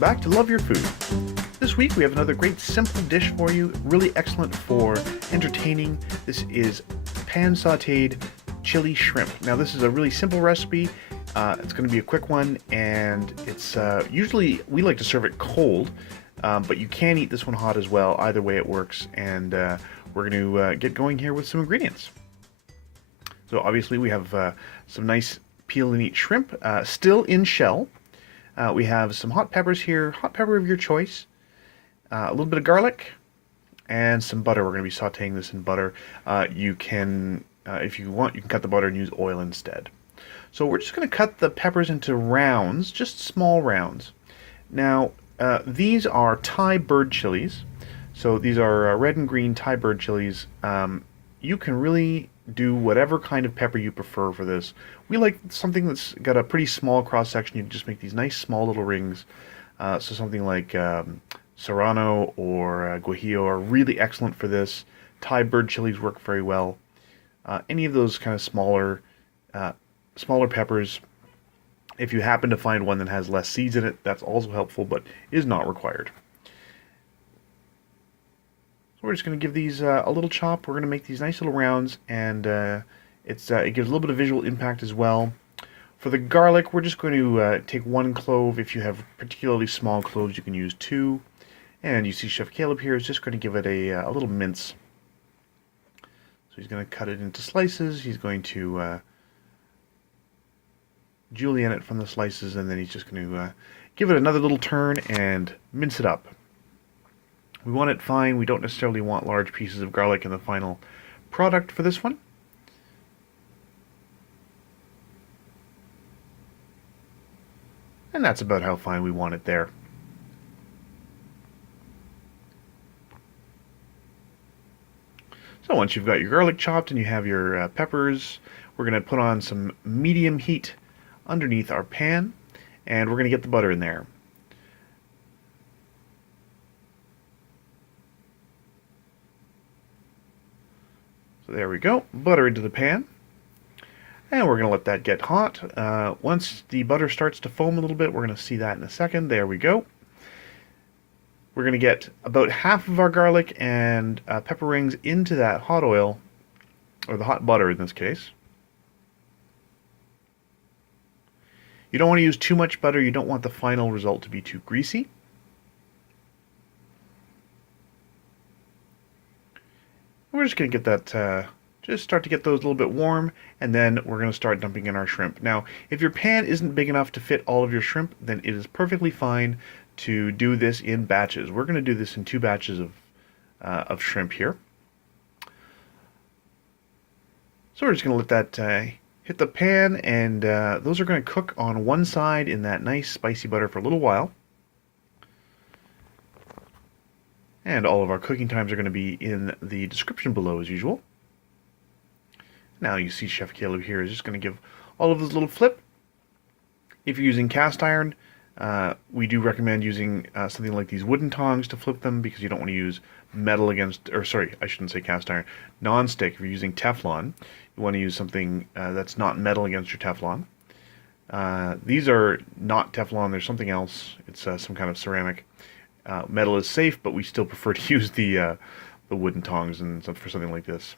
back to Love Your Food. This week we have another great simple dish for you, really excellent for entertaining. This is pan sautéed chili shrimp. Now this is a really simple recipe. It's going to be a quick one, and it's usually we like to serve it cold, but you can eat this one hot as well. Either way it works, and we're going to get going here with some ingredients. So obviously we have some nice peel and eat shrimp, still in shell. We have some hot peppers here, hot pepper of your choice, a little bit of garlic, and some butter. We're going to be sauteing this in butter. You can, if you want, you can cut the butter and use oil instead. So we're just going to cut the peppers into rounds, just small rounds. Now, these are Thai bird chilies. So these are red and green Thai bird chilies. You can really do whatever kind of pepper you prefer for this. We like something that's got a pretty small cross section. You can just make these nice small little rings. So something like Serrano or Guajillo are really excellent for this. Thai bird chilies work very well. Any of those kind of smaller peppers. If you happen to find one that has less seeds in it, that's also helpful, but is not required. So we're just going to give these a little chop. We're going to make these nice little rounds, and it gives a little bit of visual impact as well. For the garlic, we're just going to take one clove. If you have particularly small cloves, you can use two. And you see Chef Caleb here is just going to give it a little mince. So he's going to cut it into slices. He's going to julienne it from the slices, and then he's just going to give it another little turn and mince it up. We want it fine. We don't necessarily want large pieces of garlic in the final product for this one. And that's about how fine we want it there. So once you've got your garlic chopped and you have your peppers, we're going to put on some medium heat underneath our pan, and we're going to get the butter in there. So there we go, butter into the pan, and we're going to let that get hot. Once the butter starts to foam a little bit, we're going to see that in a second. There we go. We're going to get about half of our garlic and pepper rings into that hot oil, or the hot butter in this case. You don't want to use too much butter. You don't want the final result to be too greasy. We're just going to get that, just start to get those a little bit warm, and then we're going to start dumping in our shrimp. Now, if your pan isn't big enough to fit all of your shrimp, then it is perfectly fine to do this in batches. We're going to do this in 2 batches of shrimp here. So we're just going to let that hit the pan, and those are going to cook on one side in that nice spicy butter for a little while. And all of our cooking times are going to be in the description below as usual. Now you see Chef Caleb here is just going to give all of this a little flip. If you're using cast iron, we do recommend using something like these wooden tongs to flip them, because you don't want to use metal against, or sorry, I shouldn't say cast iron, non-stick. If you're using Teflon, you want to use something that's not metal against your Teflon. These are not Teflon, there's something else. It's some kind of ceramic. Metal is safe, but we still prefer to use the wooden tongs and for something like this.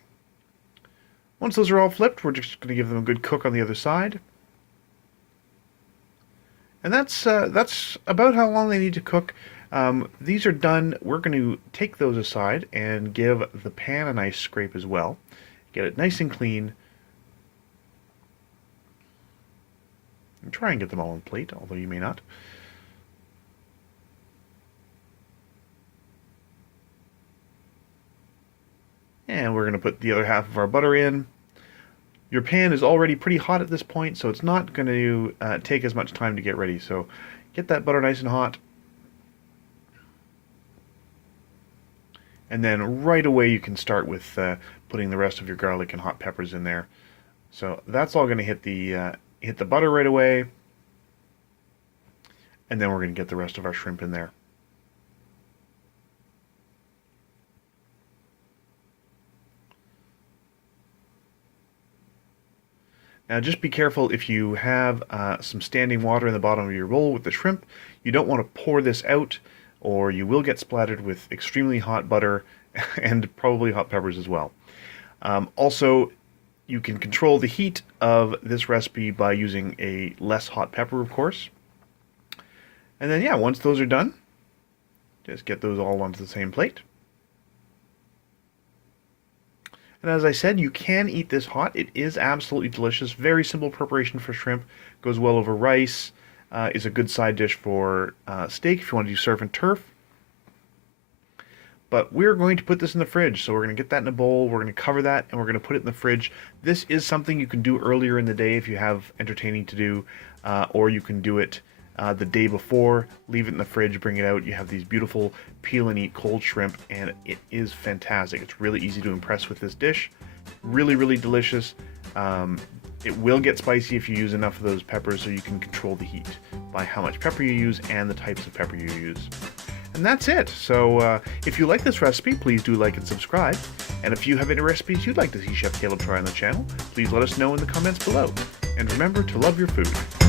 Once those are all flipped, we're just going to give them a good cook on the other side. And that's about how long they need to cook. These are done. We're going to take those aside and give the pan a nice scrape as well. Get it nice and clean. And try and get them all on plate, although you may not. And we're going to put the other half of our butter in. Your pan is already pretty hot at this point, so it's not going to take as much time to get ready. So get that butter nice and hot. And then right away you can start with putting the rest of your garlic and hot peppers in there. So that's all going to hit the butter right away. And then we're going to get the rest of our shrimp in there. Now just be careful if you have some standing water in the bottom of your bowl with the shrimp. You don't want to pour this out, or you will get splattered with extremely hot butter and probably hot peppers as well. Also, you can control the heat of this recipe by using a less hot pepper, of course. And then, yeah, once those are done, just get those all onto the same plate. And as I said, you can eat this hot. It is absolutely delicious. Very simple preparation for shrimp. Goes well over rice. Is a good side dish for steak if you want to do surf and turf. But we're going to put this in the fridge. So we're going to get that in a bowl. We're going to cover that and we're going to put it in the fridge. This is something you can do earlier in the day if you have entertaining to do, or you can do it the day before, leave it in the fridge, bring it out. You have these beautiful peel and eat cold shrimp, and it is fantastic. It's really easy to impress with this dish. Really, really delicious. It will get spicy if you use enough of those peppers, so you can control the heat by how much pepper you use and the types of pepper you use. And that's it. So if you like this recipe, please do like and subscribe. And if you have any recipes you'd like to see Chef Caleb try on the channel, please let us know in the comments below. And remember to love your food.